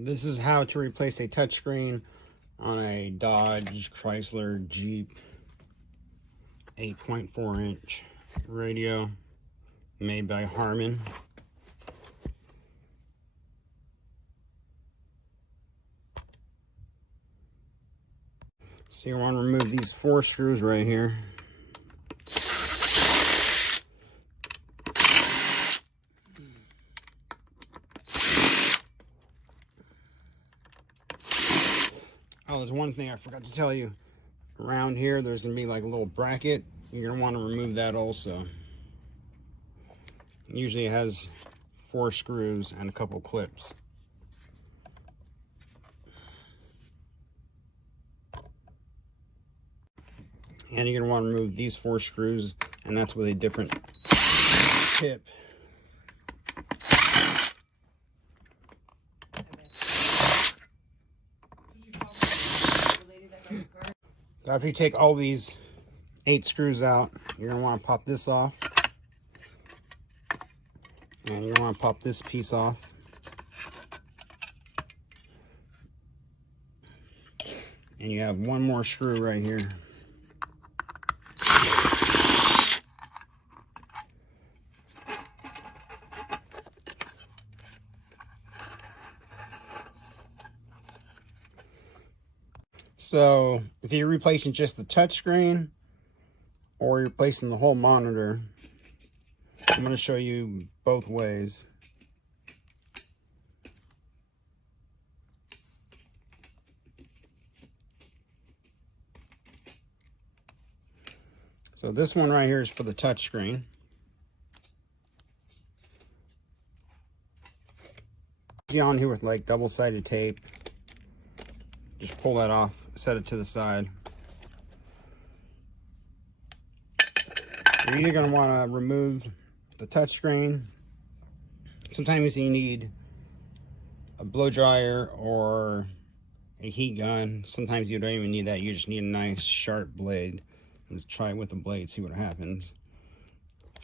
This is how to replace a touchscreen on a Dodge, Chrysler, Jeep 8.4-inch radio made by Harman. So you want to remove these 4 screws right here. Oh, there's one thing I forgot to tell you. Around here, there's going to be like a little bracket. You're going to want to remove that also. Usually it has 4 screws and a couple clips. And you're going to want to remove these 4 screws, and that's with a different tip. So after you take all these 8 screws out, you're going to want to pop this off. And you're going to want to pop this piece off. And you have one more screw right here. So if you're replacing just the touchscreen or you're replacing the whole monitor, I'm going to show you both ways. So this one right here is for the touchscreen. Get on here with like double-sided tape. Just pull that off, set it to the side. You're either going to want to remove the touchscreen. Sometimes you need a blow dryer or a heat gun. Sometimes you don't even need that. You just need a nice sharp blade. Let's try it with the blade, see what happens.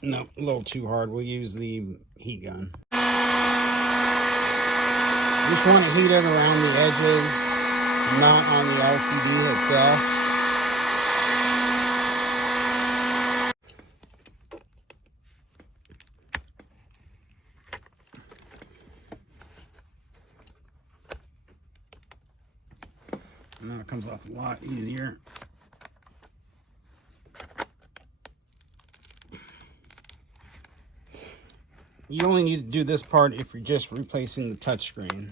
No, a little too hard. We'll use the heat gun. Just want to heat it around the edges, not on the LCD itself. And then it comes off a lot easier. You only need to do this part if you're just replacing the touchscreen.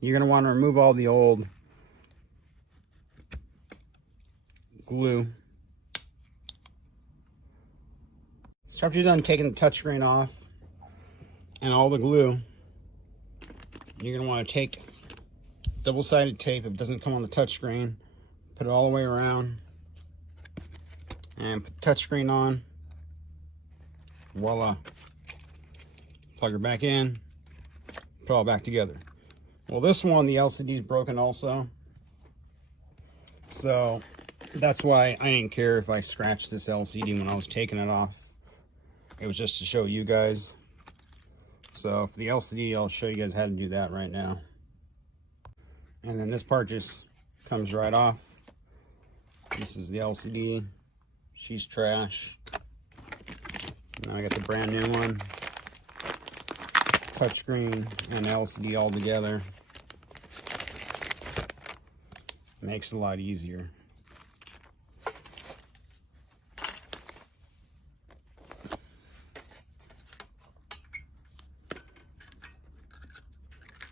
You're going to want to remove all the old glue. So after you're done taking the touchscreen off and all the glue, you're going to want to take double-sided tape, if it doesn't come on the touchscreen, put it all the way around and put the touchscreen on. Voila. Plug her back in, put it all back together. Well, this one, the LCD is broken also. So that's why I didn't care if I scratched this LCD when I was taking it off. It was just to show you guys. So for the LCD, I'll show you guys how to do that right now. And then this part just comes right off. This is the LCD. She's trash. Now I got the brand new one. Touchscreen and LCD all together. Makes it a lot easier.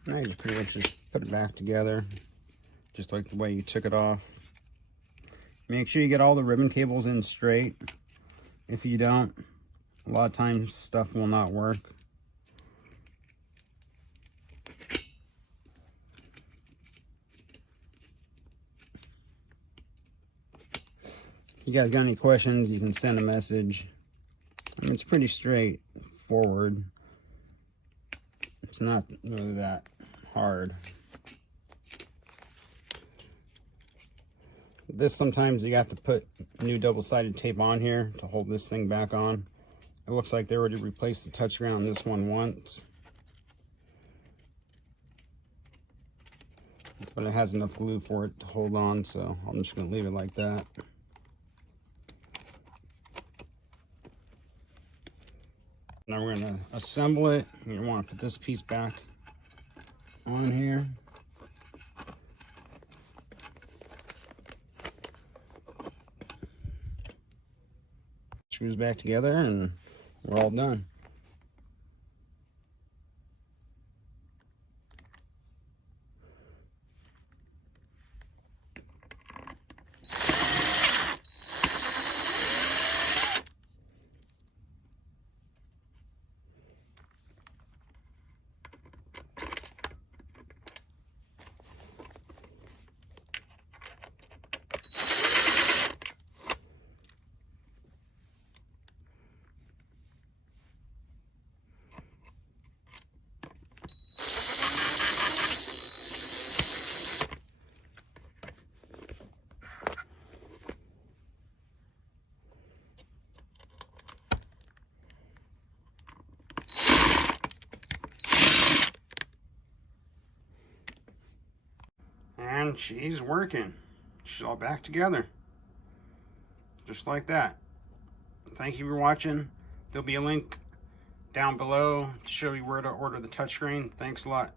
Now you just pretty much just put it back together, just like the way you took it off. Make sure you get all the ribbon cables in straight. If you don't, a lot of times stuff will not work. If you guys got any questions, you can send a message. I mean, it's pretty straightforward. It's not really that hard. This, sometimes you have to put new double-sided tape on here to hold this thing back on. It looks like they already replaced the touchscreen on this one once, but it has enough glue for it to hold on, so I'm just going to leave it like that. Now we're going to assemble it. You want to put this piece back on here. Screws back together and we're all done. And she's working. She's all back together. Just like that. Thank you for watching. There'll be a link down below to show you where to order the touchscreen. Thanks a lot.